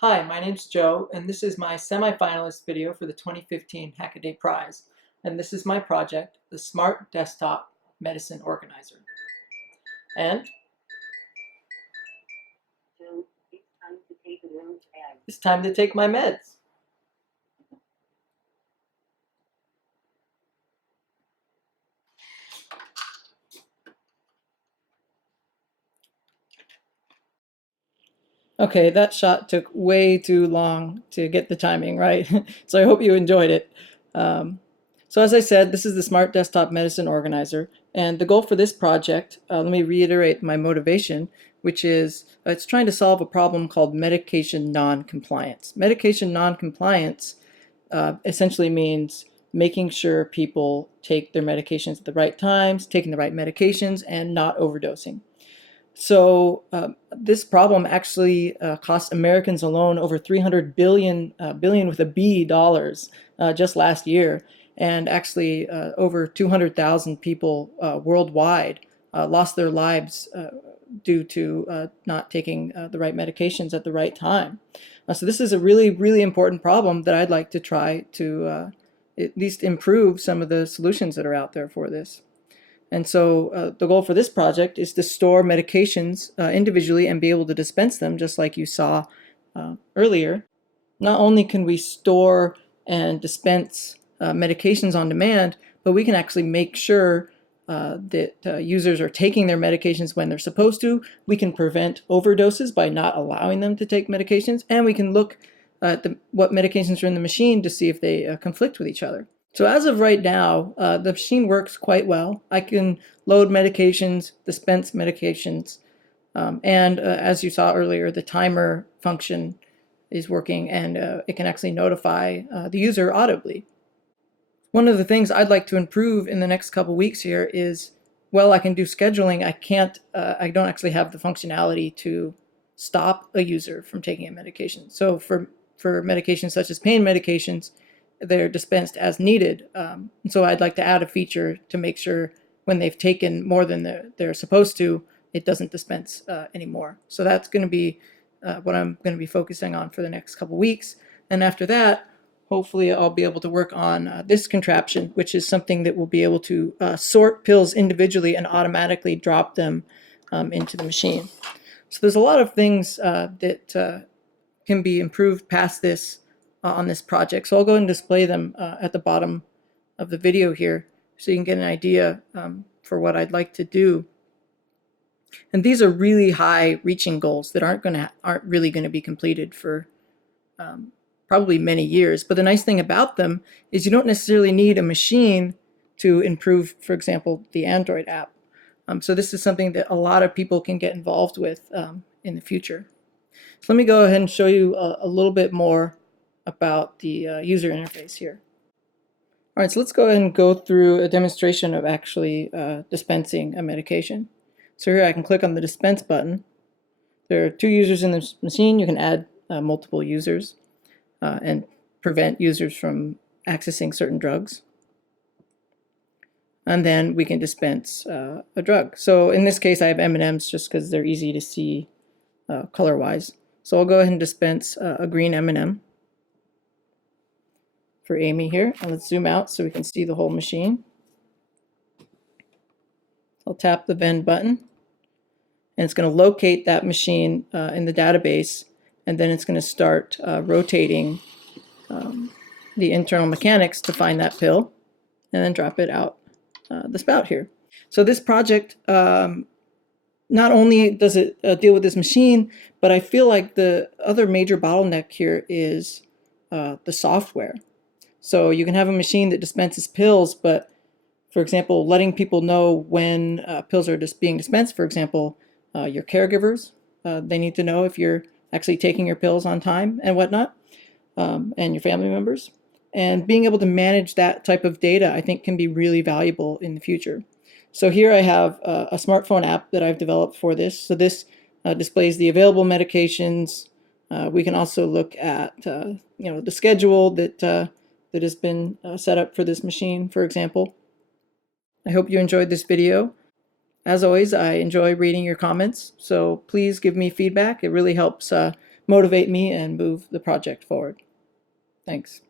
Hi, my name's Joe, and this is my semifinalist video for the 2015 Hackaday Prize. And this is my project, the Smart Desktop Medicine Organizer. And it's time to take my meds. Okay, that shot took way too long to get the timing right, so I hope you enjoyed it. So as I said, this is the Smart Desktop Medicine Organizer, and the goal for this project, let me reiterate my motivation, which is it's trying to solve a problem called medication non-compliance. Medication non-compliance essentially means making sure people take their medications at the right times, taking the right medications, and not overdosing. So this problem actually cost Americans alone over 300 billion, billion with a B dollars just last year. And actually over 200,000 people worldwide lost their lives due to not taking the right medications at the right time. So this is a really, really important problem that I'd like to try to at least improve some of the solutions that are out there for this. And so the goal for this project is to store medications individually and be able to dispense them just like you saw earlier. Not only can we store and dispense medications on demand, but we can actually make sure that users are taking their medications when they're supposed to. We can prevent overdoses by not allowing them to take medications, and we can look at what medications are in the machine to see if they conflict with each other. So as of right now, the machine works quite well. I can load medications, dispense medications, and as you saw earlier, the timer function is working, and it can actually notify the user audibly. One of the things I'd like to improve in the next couple weeks here is, well, I can do scheduling. I don't actually have the functionality to stop a user from taking a medication. So for medications such as pain medications, they're dispensed as needed. So I'd like to add a feature to make sure when they've taken more than they're supposed to, it doesn't dispense anymore. So that's going to be what I'm going to be focusing on for the next couple weeks. And after that, hopefully I'll be able to work on this contraption, which is something that will be able to sort pills individually and automatically drop them into the machine. So there's a lot of things that can be improved past this on this project. So I'll go and display them at the bottom of the video here so you can get an idea for what I'd like to do. And these are really high reaching goals that aren't really going to be completed for probably many years. But the nice thing about them is you don't necessarily need a machine to improve, for example, the Android app. So this is something that a lot of people can get involved with in the future. So let me go ahead and show you a little bit more about the user interface here. All right, so let's go ahead and go through a demonstration of actually dispensing a medication. So here I can click on the dispense button. There are 2 users in this machine. You can add multiple users and prevent users from accessing certain drugs. And then we can dispense a drug. So in this case, I have M&Ms just because they're easy to see color-wise. So I'll go ahead and dispense a green M&M for Amy here. And let's zoom out so we can see the whole machine. I'll tap the Vend button, and it's going to locate that machine in the database, and then it's going to start rotating the internal mechanics to find that pill, and then drop it out the spout here. So this project, not only does it deal with this machine, but I feel like the other major bottleneck here is the software. So you can have a machine that dispenses pills, but for example, letting people know when pills are just being dispensed, for example, your caregivers, they need to know if you're actually taking your pills on time and whatnot, and your family members. And being able to manage that type of data, I think, can be really valuable in the future. So here I have a smartphone app that I've developed for this. So this displays the available medications. We can also look at the schedule that has been set up for this machine, for example. I hope you enjoyed this video. As always, I enjoy reading your comments, so please give me feedback. It really helps motivate me and move the project forward. Thanks.